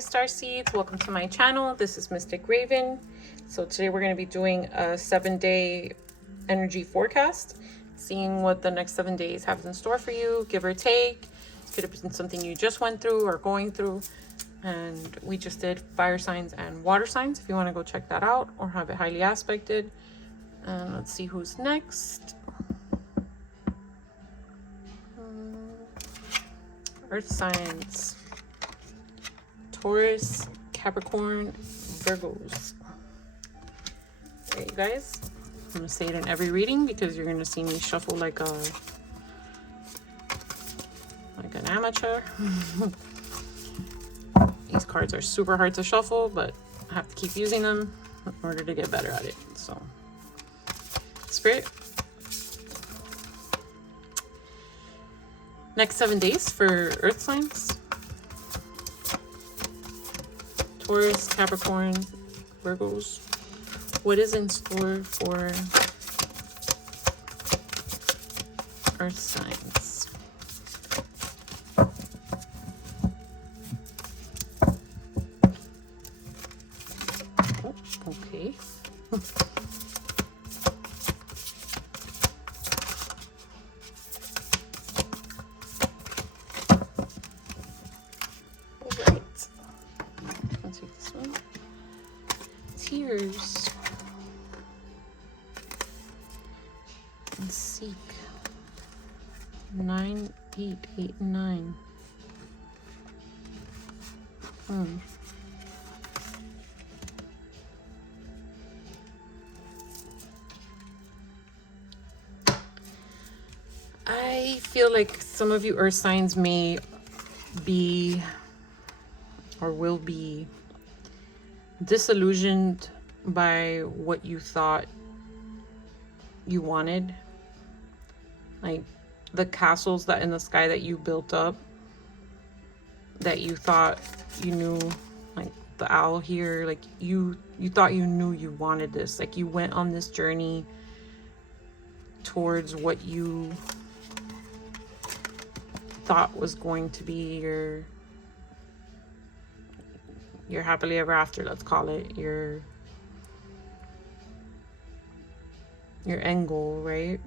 Starseeds, welcome to my channel. This is Mystic Raven. So today we're going to be doing a 7-day energy forecast, seeing what the next 7 days have in store for you, give or take. It could have been something you just went through or going through. And we just did fire signs and water signs if you want to go check that out or have it highly aspected. And let's see who's next. Earth signs: Taurus, Capricorn, Virgos. Okay, you guys, I'm gonna say it in every reading because you're gonna see me shuffle like an amateur. These cards are super hard to shuffle, but I have to keep using them in order to get better at it. So, Spirit, next 7 days for Earth signs: Taurus, Capricorn, Virgos. What is in store for Earth signs? Oh, okay. Tears and seek. 9, 8, 8, 9. I feel like some of you earth signs may be or will be disillusioned by what you thought you wanted, like the castles that in the sky that you built up, that you thought you knew, like the owl here, like you thought you knew you wanted this, like you went on this journey towards what you thought was going to be your happily ever after, let's call it, your end goal, right?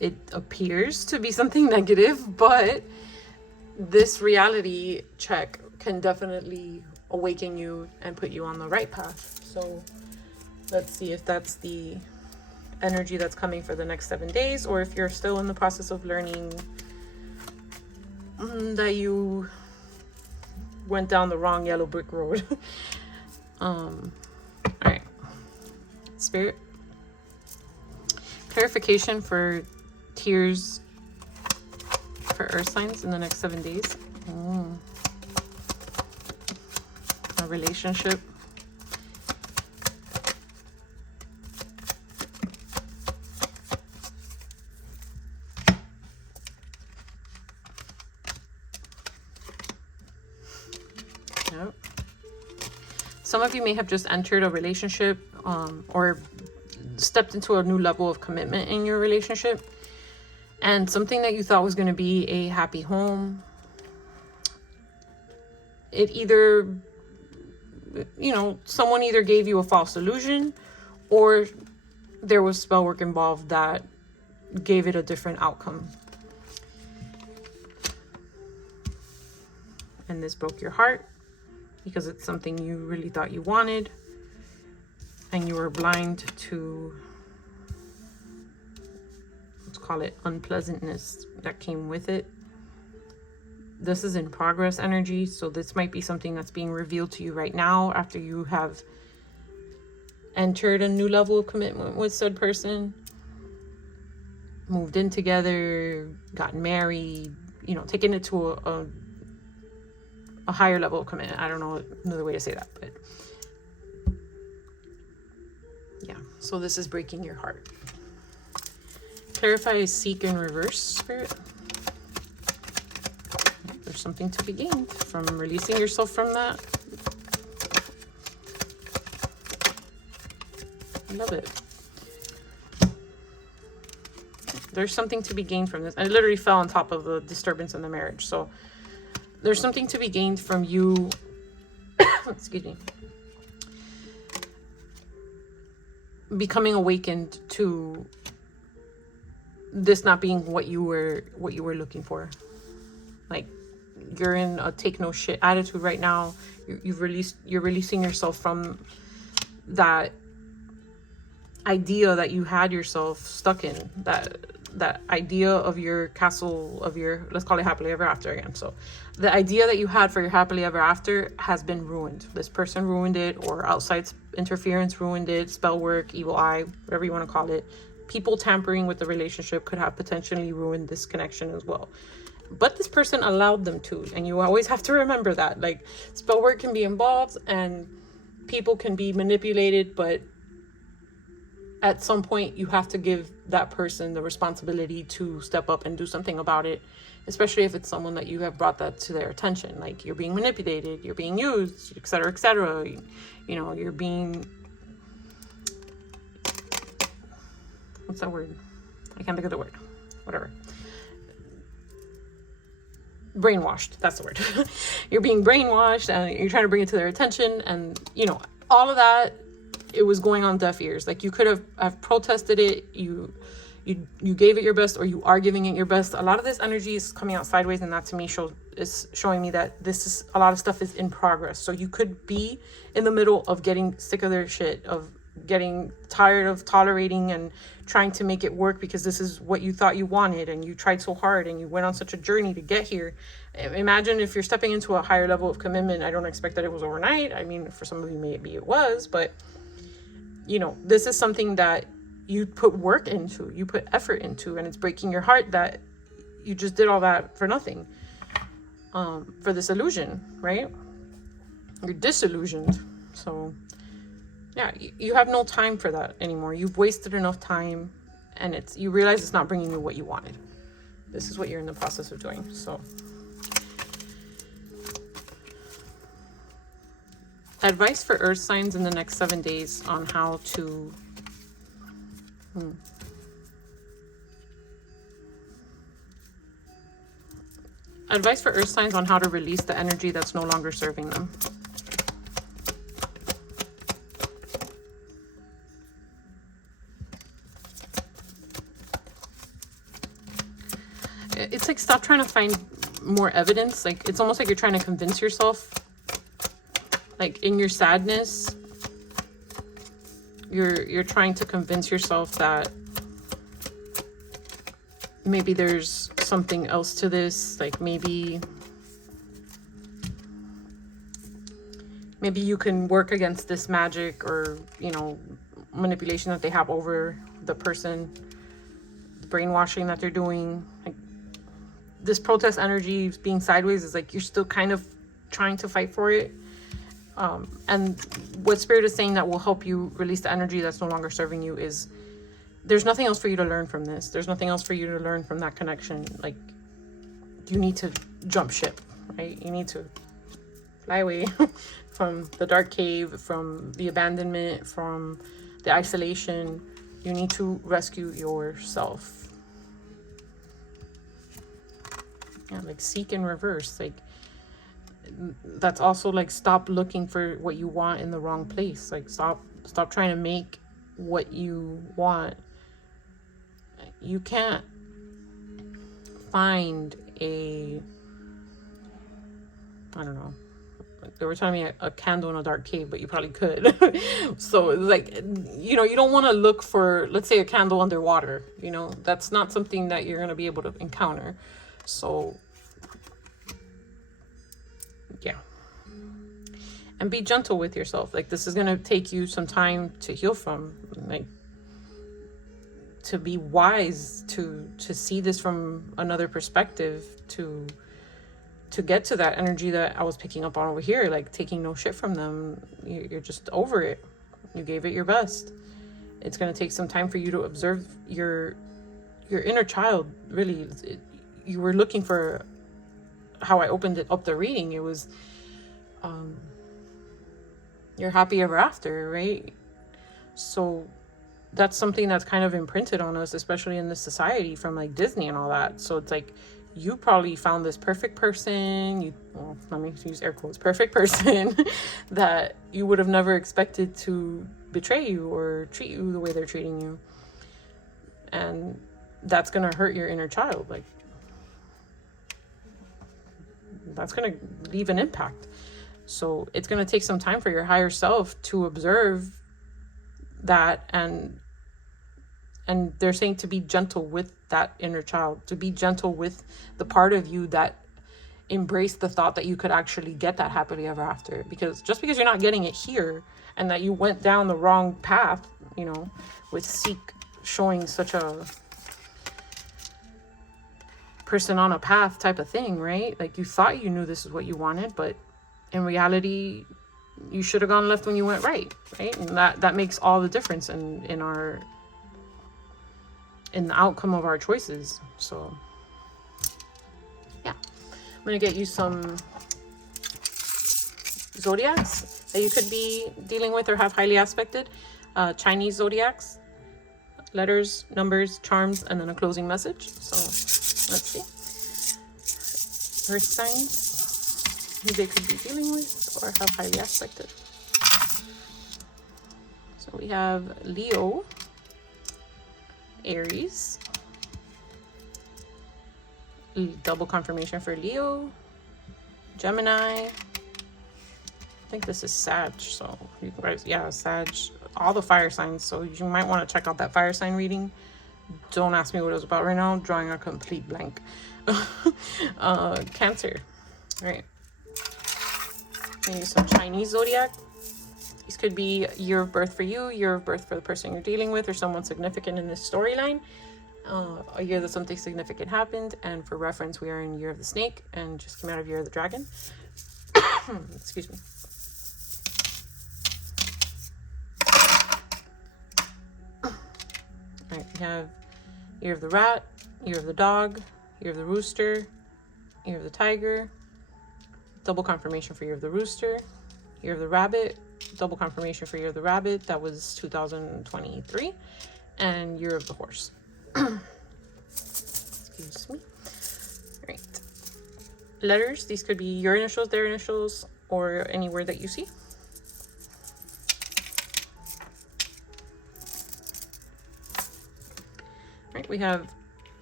It appears to be something negative, but this reality check can definitely awaken you and put you on the right path. So let's see if that's the energy that's coming for the next 7 days, or if you're still in the process of learning that you went down the wrong yellow brick road. All right, Spirit, clarification for tears for earth signs in the next 7 days. A relationship. Yep. Some of you may have just entered a relationship or stepped into a new level of commitment in your relationship, and something that you thought was going to be a happy home, it either, you know, someone either gave you a false illusion, or there was spell work involved that gave it a different outcome. And this broke your heart because it's something you really thought you wanted, and you were blind to, let's call it, unpleasantness that came with it. This is in progress energy, so this might be something that's being revealed to you right now after you have entered a new level of commitment with said person, moved in together, gotten married, you know, taken it to a higher level of commitment. I don't know another way to say that, but yeah, so this is breaking your heart. Clarify seek in reverse, Spirit. There's something to be gained from releasing yourself from that. I love it. There's something to be gained from this. I literally fell on top of the disturbance in the marriage. So there's something to be gained from you. Excuse me. Becoming awakened to this not being what you were looking for. Like, you're in a take no shit attitude right now. You're releasing yourself from that idea that you had yourself stuck in, that idea of your castle, of your, let's call it happily ever after again. So the idea that you had for your happily ever after has been ruined. This person ruined it, or outside interference ruined it, spell work, evil eye, whatever you want to call it. People tampering with the relationship could have potentially ruined this connection as well. But this person allowed them to, and you always have to remember that. Like, spell work can be involved and people can be manipulated, but at some point you have to give that person the responsibility to step up and do something about it, especially if it's someone that you have brought that to their attention. Like, you're being manipulated, you're being used, etc., etc. You know, you're being, what's that word? I can't think of the word. Whatever. Brainwashed, that's the word. You're being brainwashed and you're trying to bring it to their attention, and you know, all of that, it was going on deaf ears. Like, you could have protested it, you gave it your best, or you are giving it your best. A lot of this energy is coming out sideways, and that to me is showing me that this is, a lot of stuff is in progress. So you could be in the middle of getting sick of their shit, of getting tired of tolerating and trying to make it work because this is what you thought you wanted, and you tried so hard and you went on such a journey to get here. Imagine if you're stepping into a higher level of commitment. I don't expect that it was overnight. I mean, for some of you maybe it was, but you know, this is something that you put work into, you put effort into, and it's breaking your heart that you just did all that for nothing, for this illusion, right? You're disillusioned. So yeah, you have no time for that anymore. You've wasted enough time, and you realize it's not bringing you what you wanted. This is what you're in the process of doing. So advice for earth signs in the next 7 days on how to advice for earth signs on how to release the energy that's no longer serving them. It's like, stop trying to find more evidence. Like, it's almost like you're trying to convince yourself, like in your sadness, you're trying to convince yourself that maybe there's something else to this. Like, maybe you can work against this magic, or, you know, manipulation that they have over the person, the brainwashing that they're doing. Like, this protest energy being sideways is like you're still kind of trying to fight for it. And what Spirit is saying that will help you release the energy that's no longer serving you is, there's nothing else for you to learn from this. There's nothing else for you to learn from that connection. Like, you need to jump ship, right? You need to fly away from the dark cave, from the abandonment, from the isolation. You need to rescue yourself. Yeah, like seek in reverse. Like, that's also like, stop looking for what you want in the wrong place. Like, stop trying to make what you want. You can't find I don't know, they were telling me a candle in a dark cave, but you probably could. So it's like, you know, you don't want to look for, let's say, a candle underwater. You know, that's not something that you're going to be able to encounter. So yeah, and be gentle with yourself. Like, this is going to take you some time to heal from, like, to be wise, to see this from another perspective, to get to that energy that I was picking up on over here, like taking no shit from them. You're just over it. You gave it your best. It's going to take some time for you to observe your inner child. Really, you were looking for how I opened it up, the reading. It was your happy ever after, right? So that's something that's kind of imprinted on us, especially in this society, from like Disney and all that. So it's like, you probably found this perfect person, well, let me use air quotes, perfect person that you would have never expected to betray you or treat you the way they're treating you. And that's going to hurt your inner child. Like, that's going to leave an impact. So it's going to take some time for your higher self to observe that. And they're saying to be gentle with that inner child, to be gentle with the part of you that embraced the thought that you could actually get that happily ever after. Because just because you're not getting it here, and that you went down the wrong path, you know, with Seek showing such a person on a path type of thing, right? Like, you thought you knew this is what you wanted, but in reality, you should have gone left when you went right? And that makes all the difference in the outcome of our choices. So yeah, I'm gonna get you some zodiacs that you could be dealing with or have highly aspected. Chinese zodiacs, letters, numbers, charms, and then a closing message. So let's see. Earth signs who they could be dealing with or have highly aspected. So we have Leo, Aries, double confirmation for Leo, Gemini. I think this is Sag, so you guys, yeah, Sag, all the fire signs. So you might want to check out that fire sign reading. Don't ask me what it was about right now. I'm drawing a complete blank. Cancer. All right. Maybe some Chinese zodiac. These could be year of birth for you, year of birth for the person you're dealing with, or someone significant in this storyline. A year that something significant happened. And for reference, we are in year of the snake and just came out of year of the dragon. Excuse me. All right, we have year of the rat, year of the dog, year of the rooster, year of the tiger, double confirmation for year of the rooster, year of the rabbit, double confirmation for year of the rabbit, that was 2023, and year of the horse. Excuse me. All right. Letters, these could be your initials, their initials, or any word that you see. All right, we have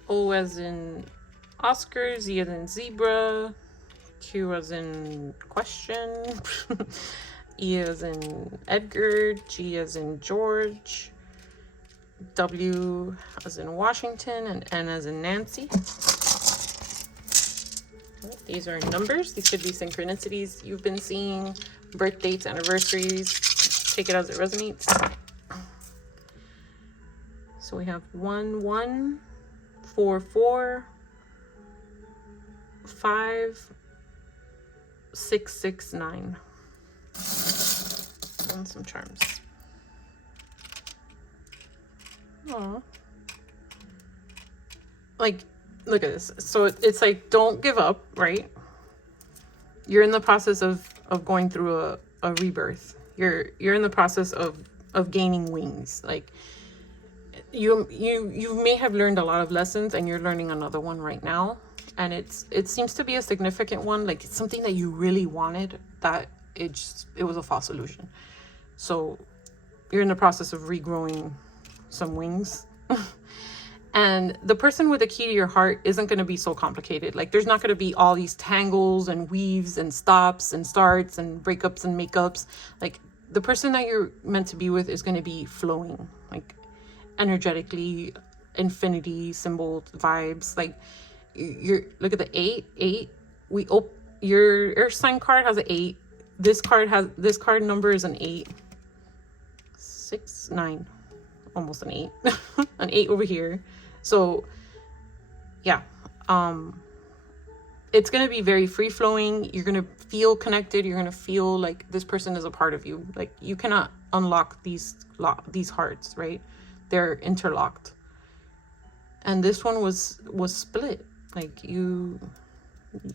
O as in Oscar, Z as in zebra, Q as in question, E as in Edgar, G as in George, W as in Washington, and N as in Nancy. These are numbers. These could be synchronicities you've been seeing, birth dates, anniversaries. Take it as it resonates. So we have 1 1 4 4 5 6 6 9. And some charms. Aww. Like, look at this. So it's like, don't give up, right? You're in the process of going through a rebirth. You're in the process of gaining wings. Like, you may have learned a lot of lessons, and you're learning another one right now. And it seems to be a significant one. Like, it's something that you really wanted, that it was a false illusion. So you're in the process of regrowing some wings. And the person with the key to your heart isn't going to be so complicated. Like, there's not going to be all these tangles and weaves and stops and starts and breakups and makeups. Like, the person that you're meant to be with is going to be flowing, like, energetically, infinity symbol vibes. Like, look at the 8. Your earth sign card has an 8. This card number is an 8. 6 9, almost an 8. An 8 over here. So yeah, it's going to be very free flowing. You're going to feel connected. You're going to feel like this person is a part of you. Like, you cannot unlock these hearts, right? They're interlocked. And this one was split. Like, you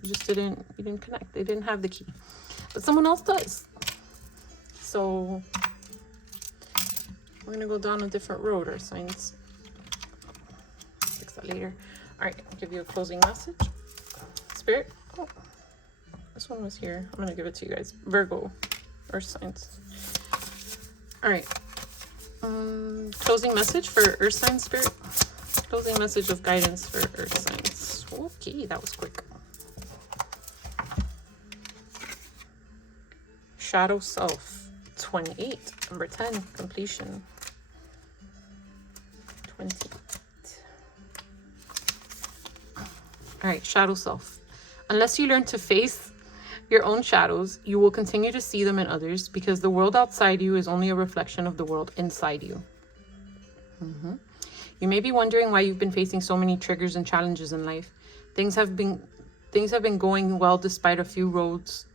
just didn't connect. They didn't have the key, but someone else does. So We're gonna go down a different road, Earth signs. Fix that later. All right, I'll give you a closing message. Spirit. Oh, this one was here. I'm gonna give it to you guys. Virgo, Earth signs. All right. Closing message for Earth signs, Spirit. Closing message of guidance for Earth signs. Okay, that was quick. Shadow self. 28. Number 10. Completion. 28. All right, shadow self. Unless you learn to face your own shadows, you will continue to see them in others because the world outside you is only a reflection of the world inside you. You may be wondering why you've been facing so many triggers and challenges in life. Things have been going well despite a few roads.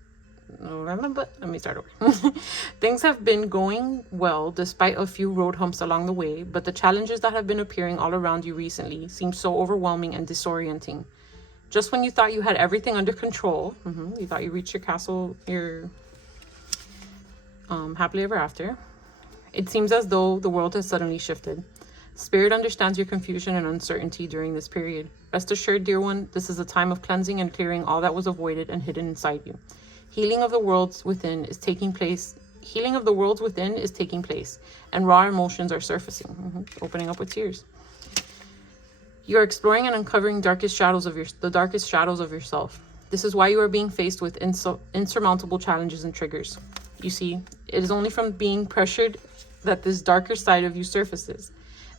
Let me start over. Things have been going well despite a few road humps along the way, but the challenges that have been appearing all around you recently seem so overwhelming and disorienting. Just when you thought you had everything under control, you thought you reached your castle, your happily ever after, it seems as though the world has suddenly shifted. Spirit understands your confusion and uncertainty during this period. Rest assured, dear one, this is a time of cleansing and clearing all that was avoided and hidden inside you. Healing of the worlds within is taking place. Healing of the worlds within is taking place, and raw emotions are surfacing, opening up with tears. You are exploring and uncovering the darkest shadows of yourself. This is why you are being faced with insurmountable challenges and triggers. You see, it is only from being pressured that this darker side of you surfaces.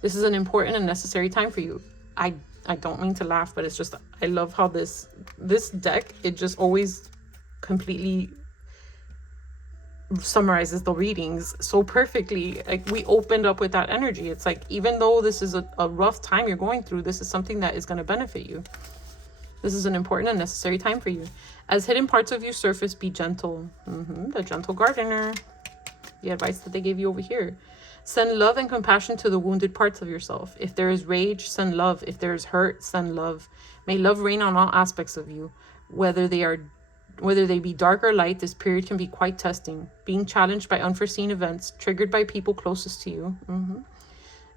This is an important and necessary time for you. I don't mean to laugh, but it's just, I love how this deck, it just always completely summarizes the readings so perfectly. Like, we opened up with that energy. It's like, even though this is a rough time you're going through, this is something that is going to benefit you. This is an important and necessary time for you. As hidden parts of you surface, be gentle. The gentle gardener. The advice that they gave you over here. Send love and compassion to the wounded parts of yourself. If there is rage, send love. If there is hurt, send love. May love reign on all aspects of you. Whether they be dark or light, this period can be quite testing. Being challenged by unforeseen events, triggered by people closest to you.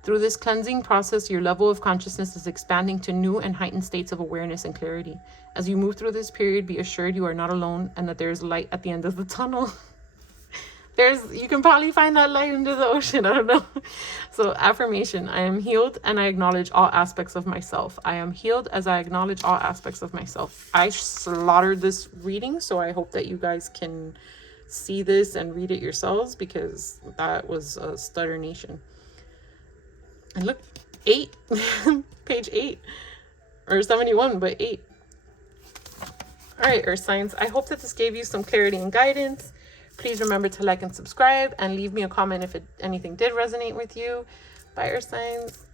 Through this cleansing process, your level of consciousness is expanding to new and heightened states of awareness and clarity. As you move through this period, be assured you are not alone and that there is light at the end of the tunnel. You can probably find that light under the ocean. I don't know. So, affirmation. I am healed and I acknowledge all aspects of myself. I am healed as I acknowledge all aspects of myself. I slaughtered this reading, so I hope that you guys can see this and read it yourselves, because that was a stutter nation. And look, 8. Page 8. Or 71, but 8. All right, Earth signs. I hope that this gave you some clarity and guidance. Please remember to like and subscribe and leave me a comment if anything did resonate with you. Bye, Earth signs.